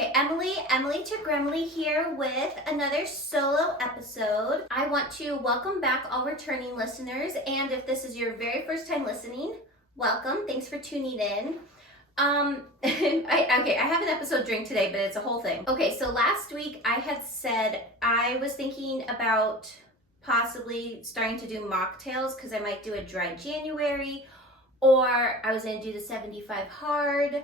Okay, Emily to Gremily here with another solo episode. I want to welcome back all returning listeners, and if this is your very first time listening, welcome. Thanks for tuning in. I have an episode drink today, but it's a whole thing. Okay, so last week I had said I was thinking about possibly starting to do mocktails because I might do a dry January, or I was going to do the 75 hard.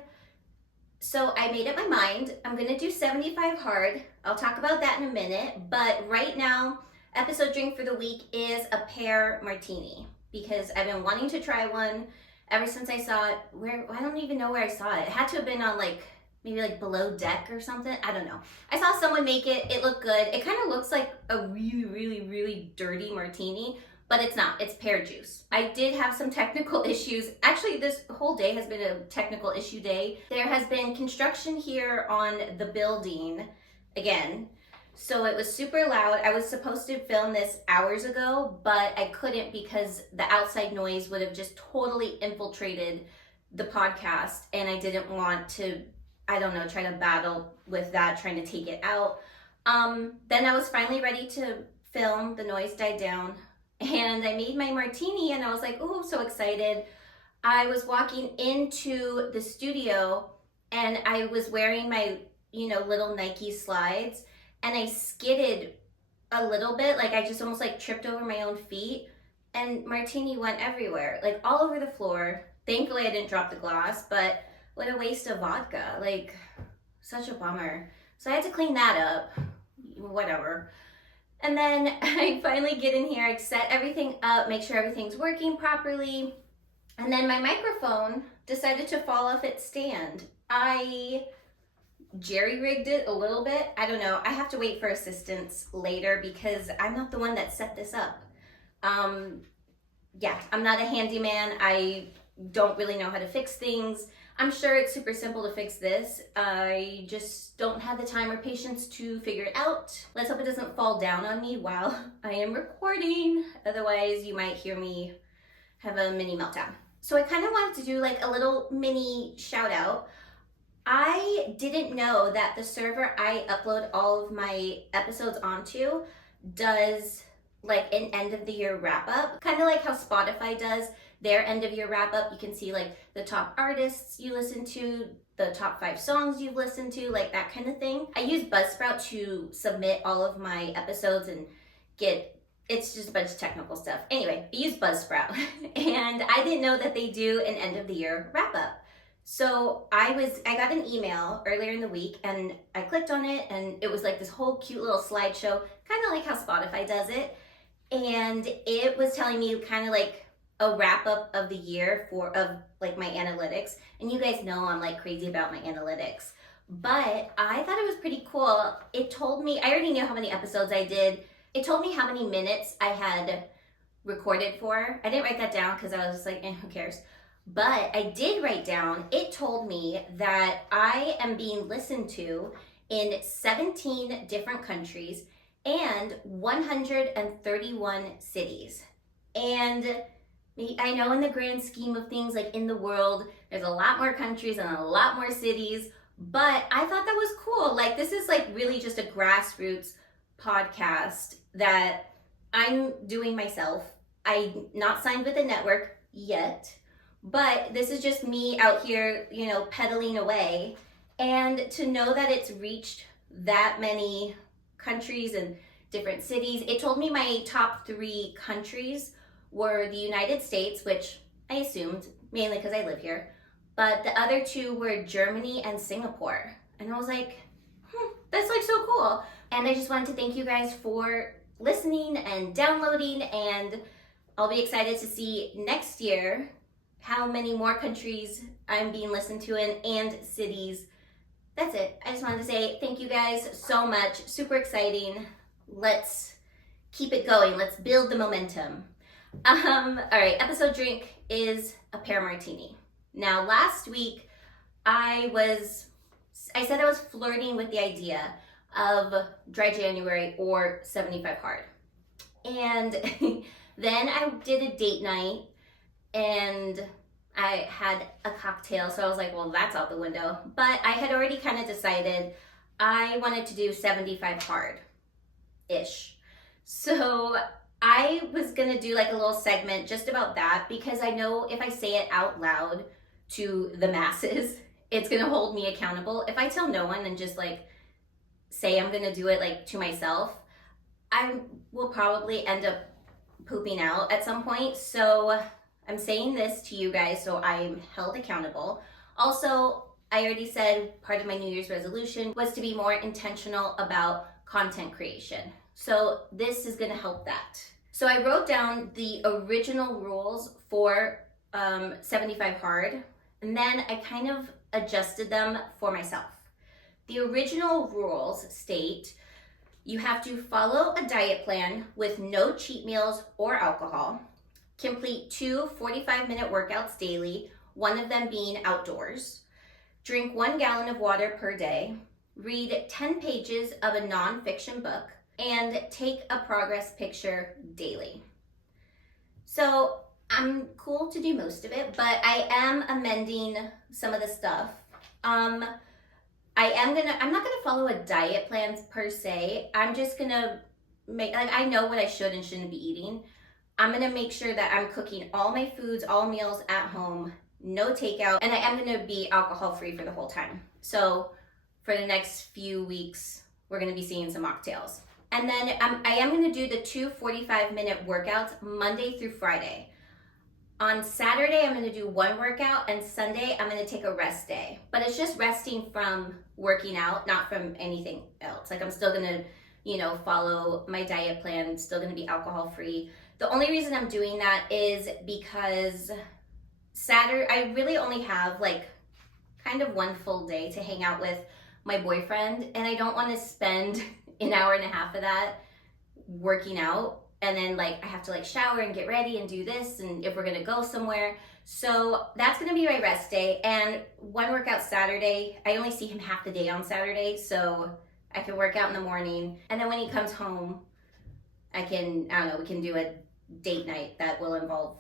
So I made up my mind. I'm going to do 75 hard. I'll talk about that in a minute. But right now, episode drink for the week is a pear martini because I've been wanting to try one ever since I saw it. I don't even know where I saw it. It had to have been on maybe Below Deck or something. I don't know. I saw someone make it. It looked good. It kind of looks like a really, really, really dirty martini, but it's not. It's pear juice. I did have some technical issues. Actually, this whole day has been a technical issue day. There has been construction here on the building again. So it was super loud. I was supposed to film this hours ago, but I couldn't because the outside noise would have just totally infiltrated the podcast. And I didn't want to, try to battle with that, trying to take it out. Then I was finally ready to film. The noise died down. And I made my martini and I was like, oh, so excited. I was walking into the studio and I was wearing my, little Nike slides and I skidded a little bit. I just almost tripped over my own feet and martini went everywhere, all over the floor. Thankfully I didn't drop the glass, but what a waste of vodka. Such a bummer. So I had to clean that up, whatever. And then I finally get in here, I set everything up, make sure everything's working properly. And then my microphone decided to fall off its stand. I jerry-rigged it a little bit. I don't know. I have to wait for assistance later because I'm not the one that set this up. I'm not a handyman. I don't really know how to fix things. I'm sure it's super simple to fix this. I just don't have the time or patience to figure it out. Let's hope it doesn't fall down on me while I am recording. Otherwise, you might hear me have a mini meltdown. So I kind of wanted to do a little mini shout out. I didn't know that the server I upload all of my episodes onto does an end of the year wrap up, kind of like how Spotify does their end of year wrap up. You can see the top artists you listen to, the top 5 songs you've listened to, that kind of thing. I use Buzzsprout to submit all of my episodes and it's just a bunch of technical stuff. Anyway, I use Buzzsprout and I didn't know that they do an end of the year wrap up. So I got an email earlier in the week and I clicked on it and it was this whole cute little slideshow, kind of like how Spotify does it. And it was telling me kind of a wrap up of the year of my analytics. And you guys know I'm crazy about my analytics. But I thought it was pretty cool. It told me, I already knew how many episodes I did. It told me how many minutes I had recorded for. I didn't write that down because I was just who cares? But I did write down, it told me that I am being listened to in 17 different countries and 131 cities. And I know in the grand scheme of things, in the world, there's a lot more countries and a lot more cities, but I thought that was cool. This is really just a grassroots podcast that I'm doing myself. I'm not signed with a network yet, but this is just me out here, pedaling away. And to know that it's reached that many countries and different cities, it told me my top 3 countries were the United States, which I assumed, mainly because I live here, but the other 2 were Germany and Singapore. And I was that's so cool. And I just wanted to thank you guys for listening and downloading, and I'll be excited to see next year how many more countries I'm being listened to in and cities. That's it. I just wanted to say thank you guys so much. Super exciting. Let's keep it going. Let's build the momentum. All right, episode drink is a pear martini. Now, last week, I said I was flirting with the idea of dry January or 75 hard. And then I did a date night and I had a cocktail, so I was like, well, that's out the window. But I had already kind of decided I wanted to do 75 hard-ish. So I was gonna do like a little segment just about that because I know if I say it out loud to the masses, it's gonna hold me accountable. If I tell no one and just like say I'm gonna do it like to myself, I will probably end up pooping out at some point. So I'm saying this to you guys so I'm held accountable. Also, I already said part of my New Year's resolution was to be more intentional about content creation. So this is gonna help that. So I wrote down the original rules for 75 hard, and then I kind of adjusted them for myself. The original rules state you have to follow a diet plan with no cheat meals or alcohol, complete 2 45-minute workouts daily, one of them being outdoors, drink 1 gallon of water per day, read 10 pages of a nonfiction book, and take a progress picture daily. So I'm cool to do most of it, but I am amending some of the stuff. I'm not gonna follow a diet plan per se. I'm just gonna make, like, I know what I should and shouldn't be eating. I'm gonna make sure that I'm cooking all my foods, all meals at home, no takeout, and I am gonna be alcohol free for the whole time. So for the next few weeks, we're gonna be seeing some mocktails. And then I am gonna do the 2 45-minute workouts Monday through Friday. On Saturday, I'm gonna do 1 workout, and Sunday, I'm gonna take a rest day. But it's just resting from working out, not from anything else. Like I'm still gonna, follow my diet plan, still gonna be alcohol free. The only reason I'm doing that is because Saturday, I really only have like kind of 1 full day to hang out with my boyfriend, and I don't wanna spend an hour and a half of that working out. And then like I have to like shower and get ready and do this, and if we're gonna go somewhere. So that's gonna be my rest day, and 1 workout Saturday. I only see him half the day on Saturday, so I can work out in the morning, and then when he comes home, we can do a date night that will involve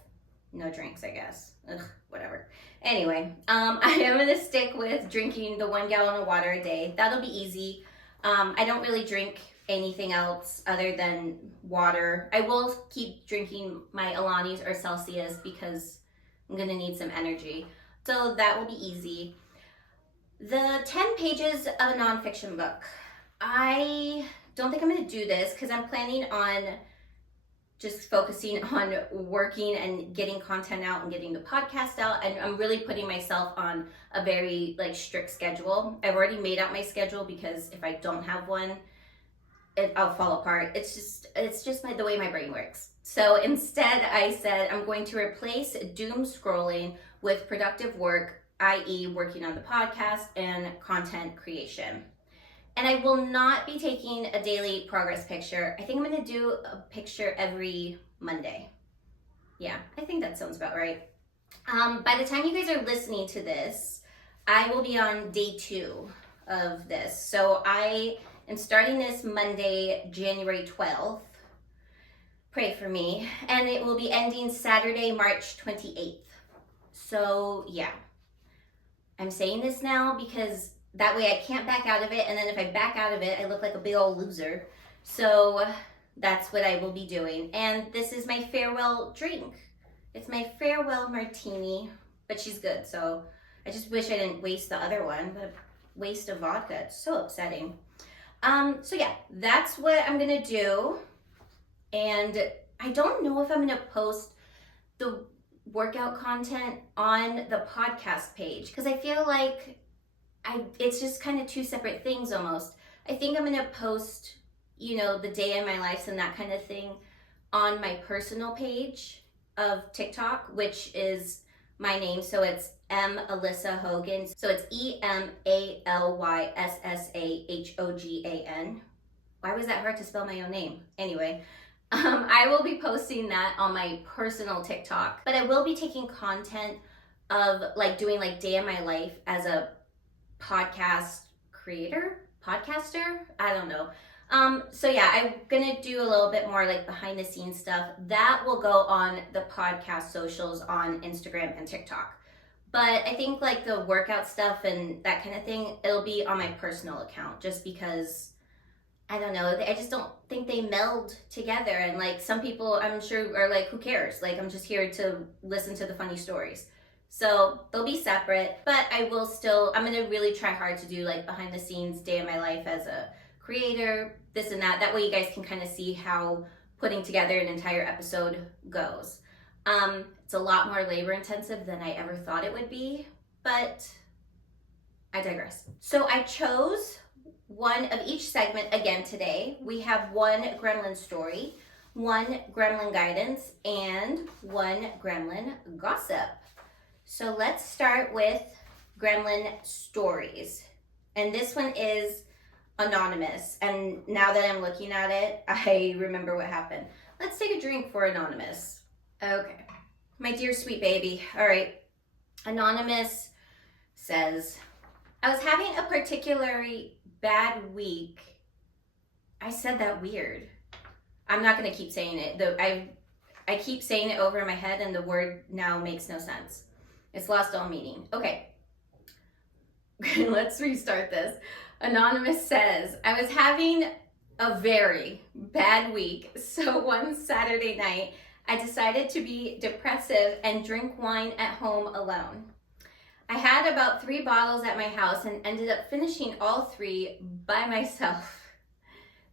no drinks, I guess. Ugh, whatever. Anyway, I am gonna stick with drinking the 1 gallon of water a day. That'll be easy. I don't really drink anything else other than water. I will keep drinking my Alani's or Celsius because I'm gonna need some energy. So that will be easy. The 10 pages of a nonfiction book. I don't think I'm gonna do this because I'm planning on just focusing on working and getting content out and getting the podcast out. And I'm really putting myself on a very like strict schedule. I've already made out my schedule because if I don't have one, I'll fall apart. It's just the way my brain works. So instead I said I'm going to replace doom scrolling with productive work, i.e. working on the podcast and content creation. And I will not be taking a daily progress picture. I think I'm gonna do a picture every Monday. Yeah, I think that sounds about right. By the time you guys are listening to this, I will be on day 2 of this. So I am starting this Monday, January 12th. Pray for me. And it will be ending Saturday, March 28th. So yeah, I'm saying this now because that way I can't back out of it, and then if I back out of it, I look like a big old loser. So that's what I will be doing. And this is my farewell drink. It's my farewell martini, but she's good. So I just wish I didn't waste the other one, but waste of vodka. It's so upsetting. So yeah, that's what I'm gonna do. And I don't know if I'm gonna post the workout content on the podcast page because I feel like it's just kind of 2 separate things almost. I think I'm gonna post, the day in my life and that kind of thing on my personal page of TikTok, which is my name. So it's Alyssa Hogan. So it's EMALYSSAHOGAN. Why was that hard to spell my own name? Anyway, I will be posting that on my personal TikTok, but I will be taking content of like doing like day in my life as a podcaster, I don't know. So yeah, I'm gonna do a little bit more like behind the scenes stuff that will go on the podcast socials on Instagram and TikTok. But I think like the workout stuff and that kind of thing, it'll be on my personal account just because I don't know. I just don't think they meld together. And like some people, I'm sure, are like, who cares? Like, I'm just here to listen to the funny stories. So they'll be separate, but I will still, I'm going to really try hard to do like behind the scenes day of my life as a creator, this and that. That way you guys can kind of see how putting together an entire episode goes. It's a lot more labor intensive than I ever thought it would be, but I digress. So I chose one of each segment again today. We have one gremlin story, one gremlin guidance, and one gremlin gossip. So let's start with gremlin stories. And this one is anonymous. And now that I'm looking at it, I remember what happened. Let's take a drink for anonymous. Okay. My dear sweet baby. All right. Anonymous says, I was having a particularly bad week. I said that weird. I'm not going to keep saying it. I keep saying it over in my head and the word now makes no sense. It's lost all meaning. Okay. Let's restart this. Anonymous says, I was having a very bad week. So one Saturday night, I decided to be depressive and drink wine at home alone. I had about 3 bottles at my house and ended up finishing all 3 by myself.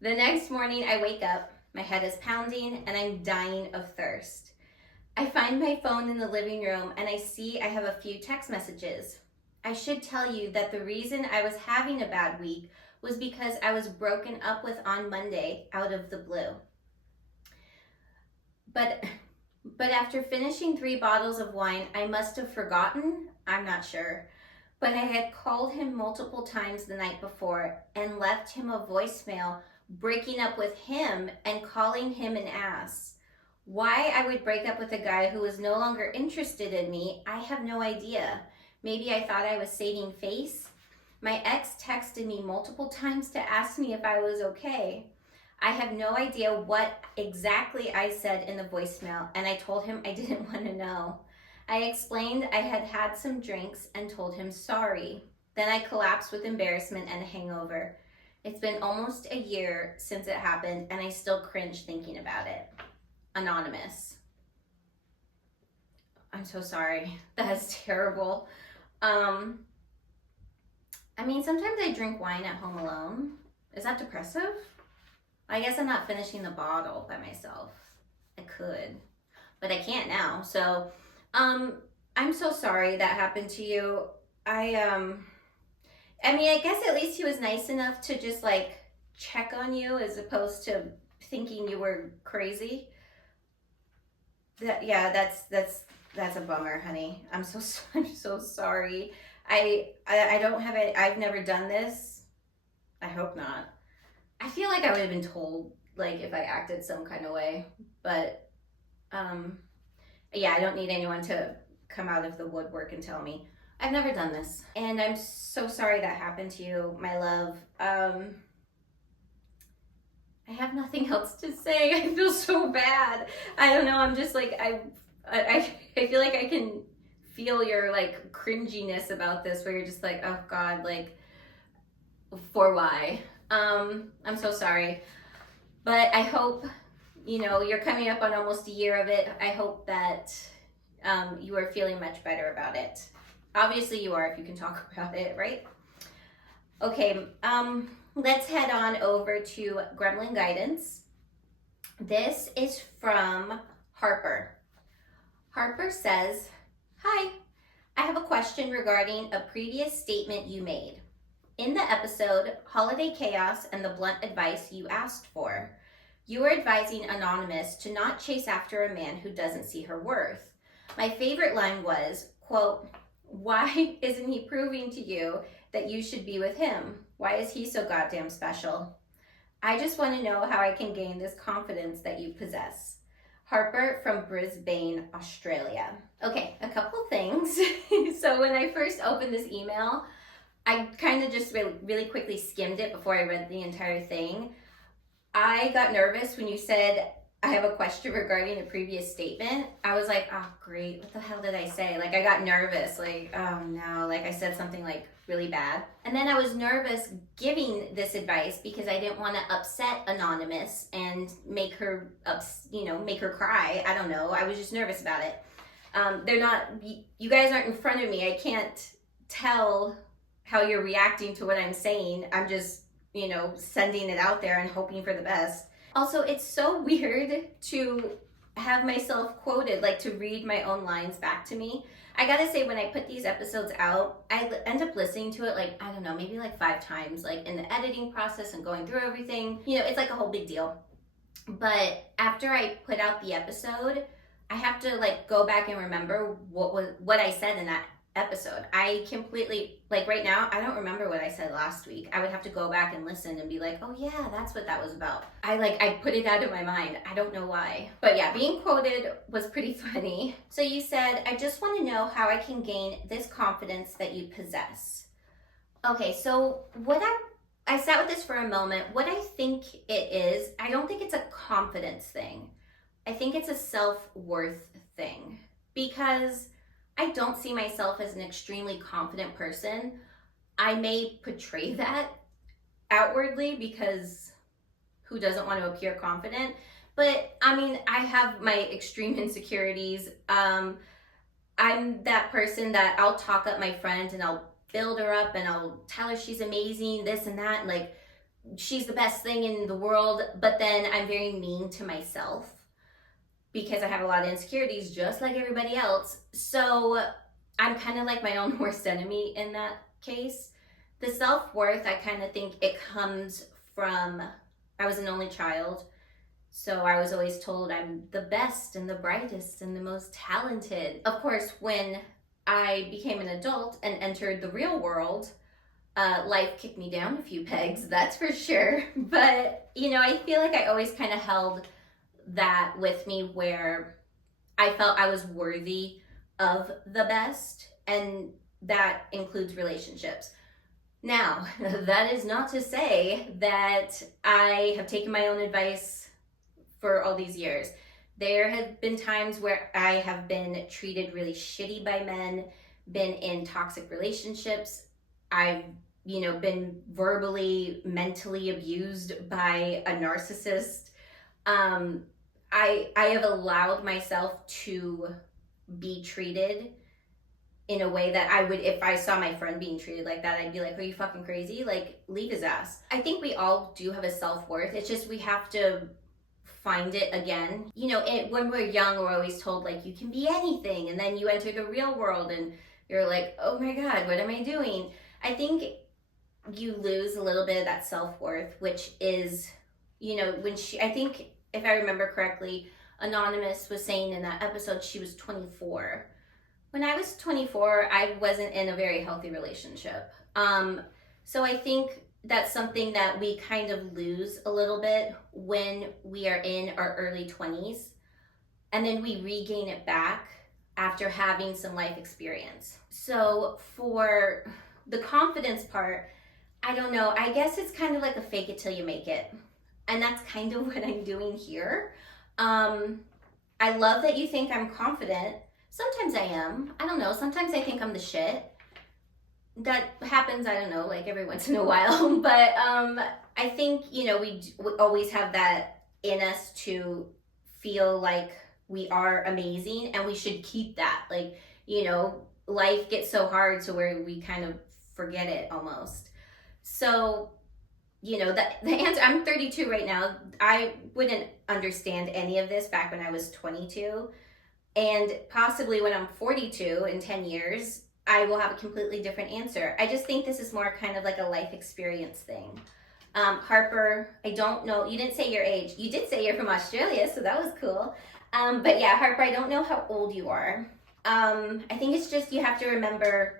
The next morning I wake up, my head is pounding and I'm dying of thirst. I find my phone in the living room and I see I have a few text messages. I should tell you that the reason I was having a bad week was because I was broken up with on Monday out of the blue. But after finishing 3 bottles of wine, I must have forgotten, I'm not sure. But I had called him multiple times the night before and left him a voicemail breaking up with him and calling him an ass. Why I would break up with a guy who was no longer interested in me, I have no idea. Maybe I thought I was saving face. My ex texted me multiple times to ask me if I was okay. I have no idea what exactly I said in the voicemail, and I told him I didn't want to know. I explained I had had some drinks and told him sorry. Then I collapsed with embarrassment and a hangover. It's been almost a year since it happened, and I still cringe thinking about it. Anonymous. I'm so sorry. That's terrible. I mean, sometimes I drink wine at home alone. Is that depressive? I guess I'm not finishing the bottle by myself. I could, but I can't now. So, I'm so sorry that happened to you. I mean, I guess at least he was nice enough to just like check on you as opposed to thinking you were crazy. That's a bummer, honey. I'm so sorry. I don't have it. I've never done this. I hope not. I feel like I would have been told like if I acted some kind of way, but yeah, I don't need anyone to come out of the woodwork and tell me. I've never done this, and I'm so sorry that happened to you, my love. I have nothing else to say. I feel so bad. I don't know. I'm just like, I feel like I can feel your like cringiness about this where you're just like, oh God, like for why? I'm so sorry, but I hope, you know, you're coming up on almost a year of it. I hope that you are feeling much better about it. Obviously you are if you can talk about it, right? Okay, let's head on over to Gremlin Guidance. This is from Harper. Harper says, hi, I have a question regarding a previous statement you made. In the episode, Holiday Chaos and the Blunt Advice you asked for, you were advising Anonymous to not chase after a man who doesn't see her worth. My favorite line was, quote, why isn't he proving to you that you should be with him? Why is he so goddamn special? I just want to know how I can gain this confidence that you possess. Harper from Brisbane, Australia. Okay, a couple things. So when I first opened this email, I kind of just really quickly skimmed it before I read the entire thing. I got nervous when you said I have a question regarding a previous statement. I was like, oh, great. What the hell did I say? Like, I got nervous. Like, oh no. Like, I said something like really bad. And then I was nervous giving this advice because I didn't want to upset Anonymous and make her, make her cry. I don't know. I was just nervous about it. They're not, you guys aren't in front of me. I can't tell how you're reacting to what I'm saying. I'm just, sending it out there and hoping for the best. Also, it's so weird to have myself quoted, like to read my own lines back to me. I gotta say, when I put these episodes out, I end up listening to it like, I don't know, maybe like 5 times, like in the editing process and going through everything. It's like a whole big deal. But after I put out the episode, I have to like go back and remember what I said in that episode. I completely, like right now, I don't remember what I said last week. I would have to go back and listen and be like, oh yeah, that's what that was about. I put it out of my mind. I don't know why. But yeah, being quoted was pretty funny. So you said, I just want to know how I can gain this confidence that you possess. Okay, so I sat with this for a moment. What I think it is, I don't think it's a confidence thing. I think it's a self-worth thing, because I don't see myself as an extremely confident person. I may portray that outwardly because who doesn't want to appear confident? But I mean, I have my extreme insecurities. I'm that person that I'll talk up my friend and I'll build her up and I'll tell her she's amazing, this and that, and like she's the best thing in the world. But then I'm very mean to myself, because I have a lot of insecurities just like everybody else. So I'm kind of like my own worst enemy in that case. The self-worth, I kind of think it comes from, I was an only child. So I was always told I'm the best and the brightest and the most talented. Of course, when I became an adult and entered the real world, life kicked me down a few pegs, that's for sure. But, I feel like I always kind of held that with me, where I felt I was worthy of the best, and that includes relationships. Now, that is not to say that I have taken my own advice for all these years. There have been times where I have been treated really shitty by men, been in toxic relationships. I've, been verbally, mentally abused by a narcissist. I have allowed myself to be treated in a way that I would, if I saw my friend being treated like that, I'd be like, are you fucking crazy? Like, leave his ass. I think we all do have a self-worth. It's just we have to find it again. When we're young, we're always told like, you can be anything. And then you enter the real world and you're like, oh my God, what am I doing? I think you lose a little bit of that self-worth, which is, I think, if I remember correctly, Anonymous was saying in that episode she was 24. When I was 24, I wasn't in a very healthy relationship. So I think that's something that we kind of lose a little bit when we are in our early 20s. And then we regain it back after having some life experience. So for the confidence part, I don't know. I guess it's kind of like a fake it till you make it. And that's kind of what I'm doing here. I love that you think I'm confident. Sometimes I am. I don't know. Sometimes I think I'm the shit. That happens, I don't know, like every once in a while. But I think, we always have that in us to feel like we are amazing, and we should keep that. Like, life gets so hard to where we kind of forget it almost. So, the answer, I'm 32 right now. I wouldn't understand any of this back when I was 22. And possibly when I'm 42 in 10 years, I will have a completely different answer. I just think this is more kind of like a life experience thing. Harper, I don't know. You didn't say your age. You did say you're from Australia, so that was cool. But yeah, Harper, I don't know how old you are. I think it's just you have to remember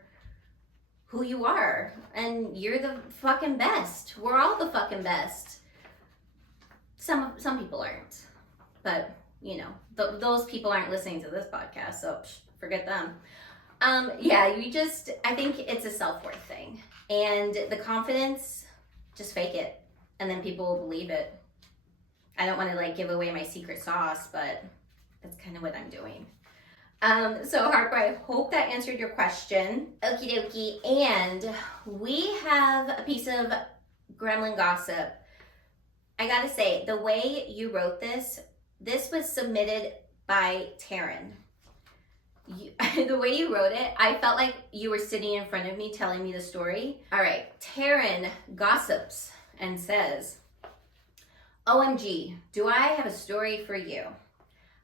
who you are, and you're the fucking best. We're all the fucking best. Some people aren't, but those people aren't listening to this podcast, so forget them. I think it's a self-worth thing, and the confidence, just fake it, and then people will believe it. I don't want to like give away my secret sauce, but that's kind of what I'm doing. So Harper, I hope that answered your question. Okie dokie. And we have a piece of gremlin gossip. I gotta say, the way you wrote this was submitted by Taryn. The way you wrote it, I felt like you were sitting in front of me telling me the story. All right, Taryn gossips and says, OMG, do I have a story for you?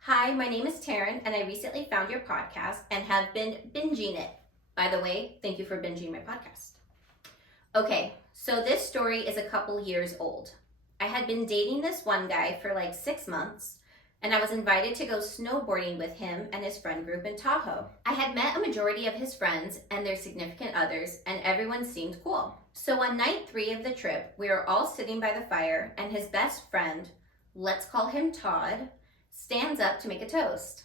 Hi, my name is Taryn, and I recently found your podcast and have been binging it. By the way, thank you for binging my podcast. Okay, so this story is a couple years old. I had been dating this one guy for like 6 months, and I was invited to go snowboarding with him and his friend group in Tahoe. I had met a majority of his friends and their significant others, and everyone seemed cool. So on night 3 of the trip, we were all sitting by the fire, and his best friend, let's call him Todd, stands up to make a toast.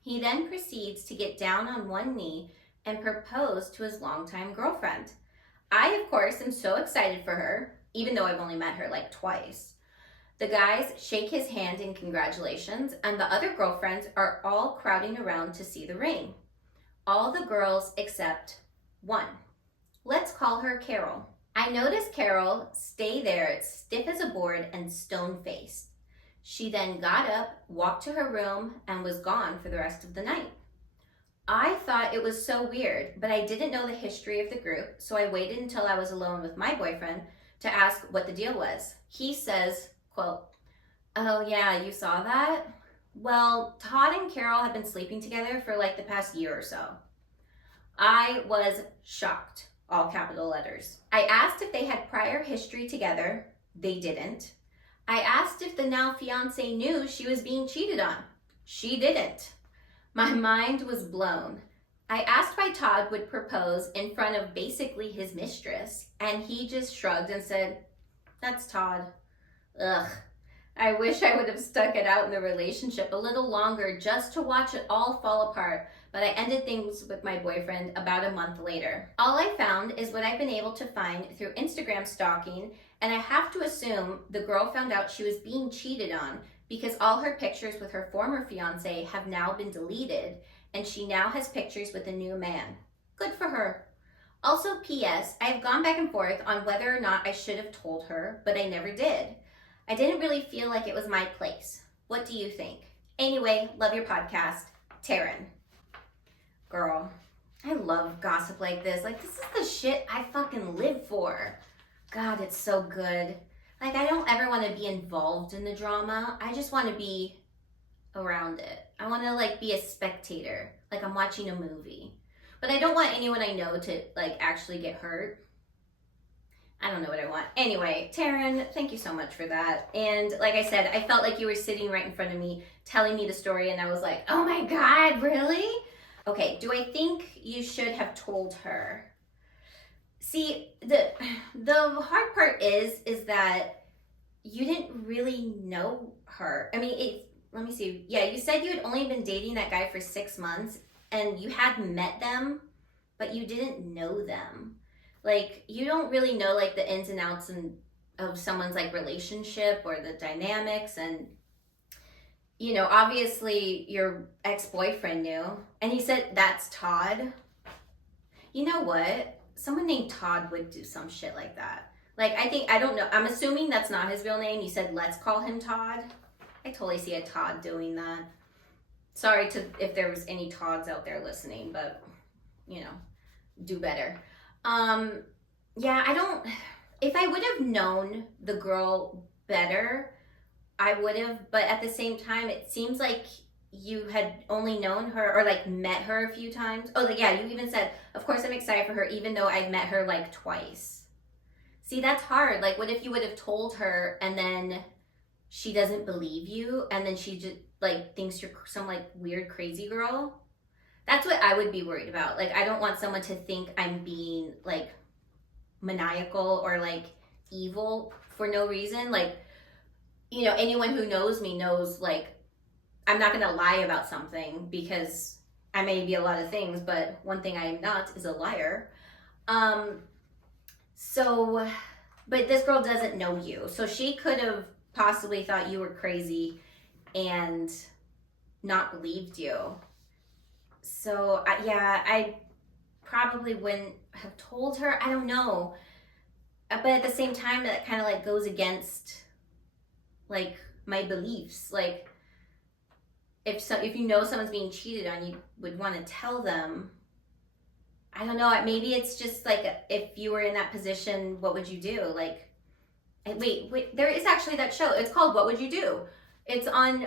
He then proceeds to get down on one knee and propose to his longtime girlfriend. I, of course, am so excited for her, even though I've only met her like twice. The guys shake his hand in congratulations, and the other girlfriends are all crowding around to see the ring. All the girls except one. Let's call her Carol. I noticed Carol stay there stiff as a board and stone-faced. She then got up, walked to her room, and was gone for the rest of the night. I thought it was so weird, but I didn't know the history of the group, so I waited until I was alone with my boyfriend to ask what the deal was. He says, quote, oh yeah, you saw that? Well, Todd and Carol have been sleeping together for like the past year or so. I was shocked, all capital letters. I asked if they had prior history together. They didn't. I asked if the now fiance knew she was being cheated on. She didn't. My mind was blown. I asked why Todd would propose in front of basically his mistress, and he just shrugged and said, that's Todd. Ugh. I wish I would have stuck it out in the relationship a little longer just to watch it all fall apart, but I ended things with my boyfriend about a month later. All I found is what I've been able to find through Instagram stalking, and I have to assume the girl found out she was being cheated on because all her pictures with her former fiance have now been deleted, and she now has pictures with a new man. Good for her. Also, P.S. I have gone back and forth on whether or not I should have told her, but I never did. I didn't really feel like it was my place. What do you think? Anyway, love your podcast. Taryn. Girl, I love gossip like this. Like, this is the shit I fucking live for. God, it's so good. Like, I don't ever want to be involved in the drama. I just want to be around it. I want to, like, be a spectator. Like, I'm watching a movie. But I don't want anyone I know to, like, actually get hurt. I don't know what I want. Anyway, Taryn, thank you so much for that. And like I said, I felt like you were sitting right in front of me telling me the story, and I was like, oh my God, really? Okay, do I think you should have told her? See, the hard part is that you didn't really know her. I mean, let me see. Yeah, you said you had only been dating that guy for 6 months, and you had met them, but you didn't know them. Like, you don't really know, like, the ins and outs of someone's, like, relationship or the dynamics. And, you know, obviously your ex-boyfriend knew. And he said, that's Todd. You know what? Someone named Todd would do some shit like that. Like, I don't know. I'm assuming that's not his real name. You said, let's call him Todd. I totally see a Todd doing that. Sorry if there was any Todds out there listening, but, you know, do better. Yeah, if I would have known the girl better, I would have, but at the same time, it seems like you had only known her or like met her a few times. Oh, like, yeah, you even said, of course I'm excited for her, even though I've met her like twice. See, that's hard. Like, what if you would have told her and then she doesn't believe you and then she just like thinks you're some like weird, crazy girl? That's what I would be worried about. Like, I don't want someone to think I'm being, like, maniacal or, like, evil for no reason. Like, you know, anyone who knows me knows, like, I'm not going to lie about something because I may be a lot of things, but one thing I am not is a liar. But this girl doesn't know you. So she could have, possibly thought you were crazy and not believed you. So yeah, I probably wouldn't have told her. I don't know. But at the same time, that kind of like goes against like my beliefs. Like if you know someone's being cheated on, you would want to tell them. I don't know. Maybe it's just like if you were in that position, what would you do? Like, wait. There is actually that show. It's called What Would You Do? It's on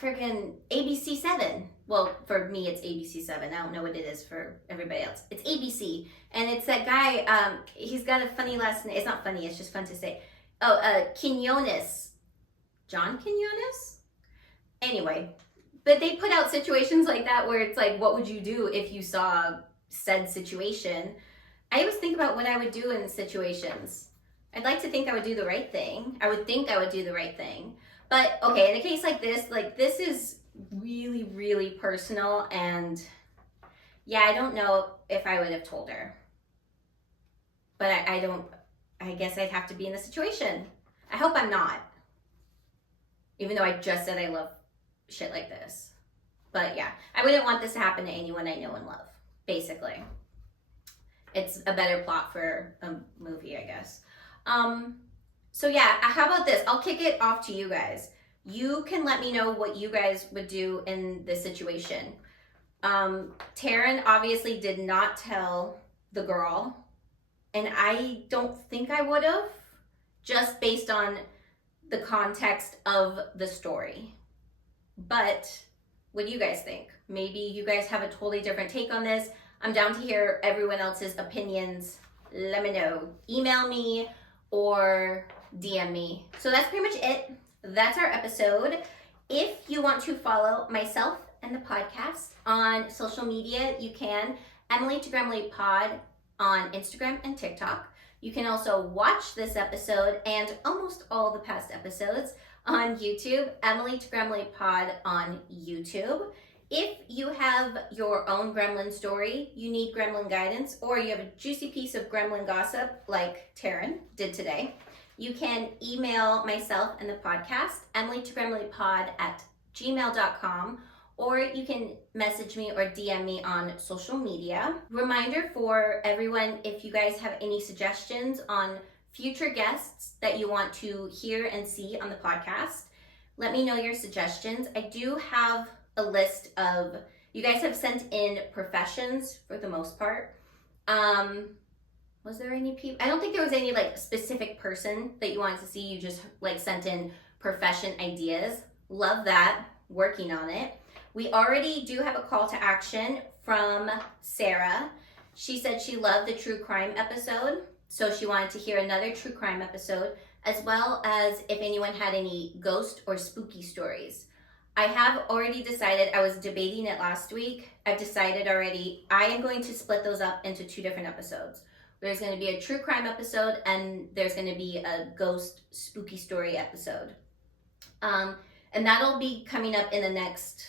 friggin' ABC7. Well, for me, it's ABC7. I don't know what it is for everybody else. It's ABC, and it's that guy. He's got a funny last name. It's not funny. It's just fun to say. Oh, Quinones. John Quinones. Anyway, but they put out situations like that where it's like, what would you do if you saw said situation? I always think about what I would do in situations. I'd like to think I would do the right thing. I would think I would do the right thing. But okay, in a case like this is really, really personal, and yeah, I don't know if I would have told her. But I guess I'd have to be in the situation. I hope I'm not. Even though I just said I love shit like this. But yeah, I wouldn't want this to happen to anyone I know and love, basically. It's a better plot for a movie, I guess. So yeah, how about this? I'll kick it off to you guys. You can let me know what you guys would do in this situation. Taryn obviously did not tell the girl, and I don't think I would have, just based on the context of the story. But what do you guys think? Maybe you guys have a totally different take on this. I'm down to hear everyone else's opinions. Let me know. Email me or DM me. So that's pretty much it. That's our episode. If you want to follow myself and the podcast on social media, you can. Emily to Gremley Pod on Instagram and TikTok. You can also watch this episode and almost all the past episodes on YouTube. Emily to Gremley Pod on YouTube. If you have your own gremlin story, you need gremlin guidance, or you have a juicy piece of gremlin gossip like Taryn did today, you can email myself and the podcast, emilytogramleypod@gmail.com, or you can message me or DM me on social media. Reminder for everyone, if you guys have any suggestions on future guests that you want to hear and see on the podcast, let me know your suggestions. I do have a list of, you guys have sent in professions for the most part. Was there any people? I don't think there was any like specific person that you wanted to see. You just like sent in profession ideas. Love that. Working on it. We already do have a call to action from Sarah. She said she loved the true crime episode, so she wanted to hear another true crime episode, as well as if anyone had any ghost or spooky stories. I have already decided, I was debating it last week, I've decided already, I am going to split those up into 2 different episodes. There's going to be a true crime episode, and there's going to be a ghost spooky story episode. And that'll be coming up in the next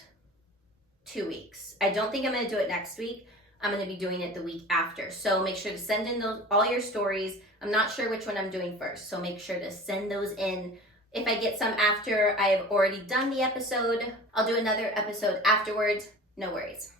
2 weeks. I don't think I'm going to do it next week. I'm going to be doing it the week after. So make sure to send in all your stories. I'm not sure which one I'm doing first, so make sure to send those in. If I get some after I've already done the episode, I'll do another episode afterwards. No worries.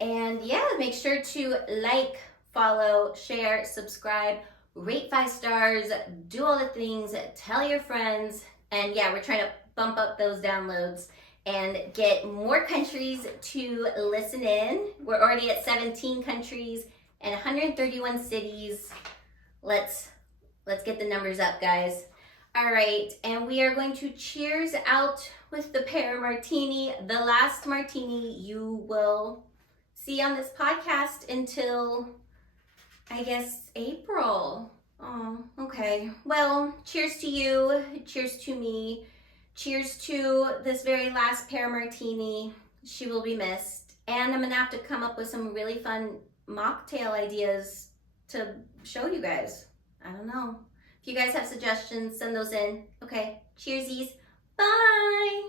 And yeah, make sure to like, follow, share, subscribe, rate 5 stars, do all the things, tell your friends. And yeah, we're trying to bump up those downloads and get more countries to listen in. We're already at 17 countries and 131 cities. Let's get the numbers up, guys. All right, and we are going to cheers out with the pear martini, the last martini you will see on this podcast until, I guess, April. Oh, okay. Well, cheers to you, cheers to me, cheers to this very last pear martini. She will be missed. And I'm gonna have to come up with some really fun mocktail ideas to show you guys. I don't know. If you guys have suggestions, send those in. Okay, cheersies. Bye.